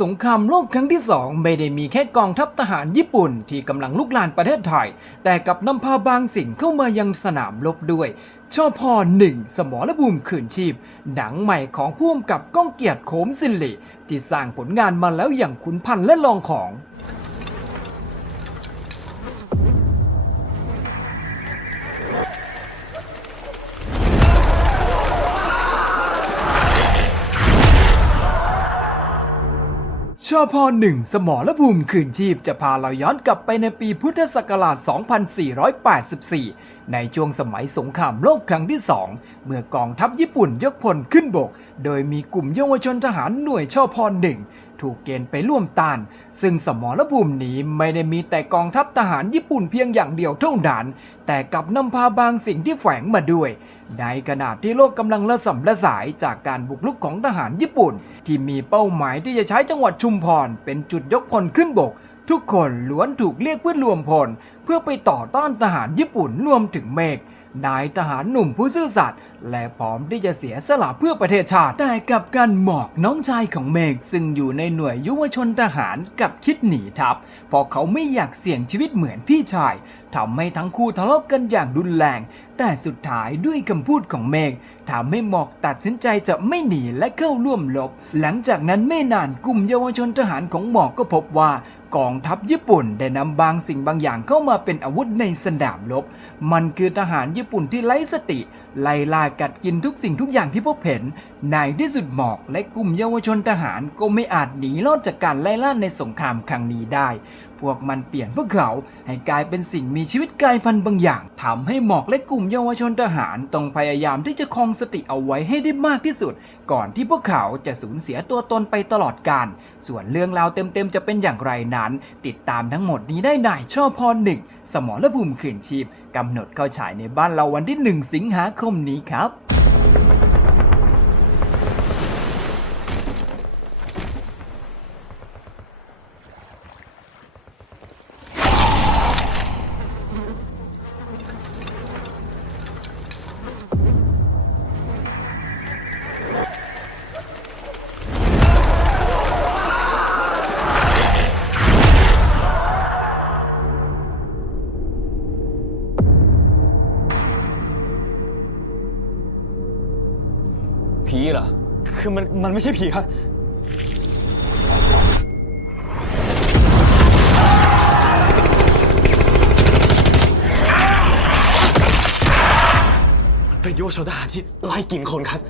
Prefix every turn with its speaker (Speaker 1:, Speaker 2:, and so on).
Speaker 1: สงครามโลกครั้งที่สองไม่ได้มีแค่กองทัพทหารญี่ปุ่นที่กำลังลุกลานประเทศไทย แต่กับนำพาบางสิ่งเข้ามายังสนามรบด้วยชอพอหนึ่งสมรภูมิขืนชีพ หนังใหม่ของพ่วมกับก้องเกียรติโขมสิริที่สร้างผลงานมาแล้วอย่างขุนพันและลองของ ชอพอหนึ่งสมรภูมิคืนชีพจะพาเราย้อนกลับไปในปีพุทธศักราช 2484 ในช่วงสมัยสงครามโลกครั้งที่สอง เมื่อกองทัพญี่ปุ่นยกพลขึ้นบก โดยมีกลุ่มเยาวชนทหารหน่วยชอพอหนึ่ง ถูกเกณฑ์ไปร่วมต้าน ซึ่งสมรภูมินี้ไม่ได้มีแต่กองทัพทหารญี่ปุ่นเพียงอย่างเดียวเท่านั้น แต่กับนำพาบางสิ่งที่แฝงมาด้วย ในขณะที่โลกกำลังระสำระสายจากการบุกรุกของทหารญี่ปุ่น ที่มีเป้าหมายที่จะใช้จังหวัดชุมพรเป็นจุดยกพลขึ้นบกทุกคนล้วนถูกเรียกเพื่อรวมพล เพื่อไปต่อต้านทหารญี่ปุ่นรวมถึงเมฆ นายทหารหนุ่มผู้ซื่อสัตย์และพร้อมที่จะเสียสละเพื่อประเทศชาติ แต่กับการหมอกน้องชายของเมฆซึ่งอยู่ในหน่วยยุวชนทหารกับคิดหนีทัพเพราะเขาไม่อยากเสี่ยงชีวิตเหมือนพี่ชายทำให้ทั้งคู่ทะเลาะกันอย่างรุนแรง แต่สุดท้ายด้วยคำพูดของเมฆทำให้หมอกตัดสินใจจะไม่หนีและเข้าร่วมรบ หลังจากนั้นไม่นานกลุ่มเยาวชนทหารของหมอกก็พบว่ากองทัพญี่ปุ่นได้นำบางสิ่งบางอย่างเข้ามาเป็นอาวุธในสนามรบ มันคือทหารญี่ปุ่นที่ไร้สติ ไล่ล่ากัดกินทุกสิ่งทุกอย่างที่พบเห็นในที่สุดหมอกและกลุ่มเยาวชนทหารก็ไม่อาจหนีรอดจากการไล่ล่าในสงครามครั้งนี้ได้ พวกมันเปลี่ยนพวกเขาให้กลายเป็นสิ่งมีชีวิตกลายพันธุ์บางอย่างทำให้หมอกและกลุ่มเยาวชนทหารต้องพยายามที่จะครองสติเอาไว้ให้ได้มากที่สุด ก่อนที่พวกเขาจะสูญเสียตัวตนไปตลอดกาลส่วนเรื่องราวเต็มๆจะเป็นอย่างไรนั้น ติดตามทั้งหมดนี้ได้ในช่อพรหนึ่งสมรภูมิขืนชีพ กำหนดเข้าฉายในบ้านเราวันที่ 1 สิงหาคมนี้ครับ
Speaker 2: ผีเหรอ
Speaker 3: คือมันมันไม่ใช่ผีครับ มันเป็นยุวชนทหารที่ไล่กินคนครับ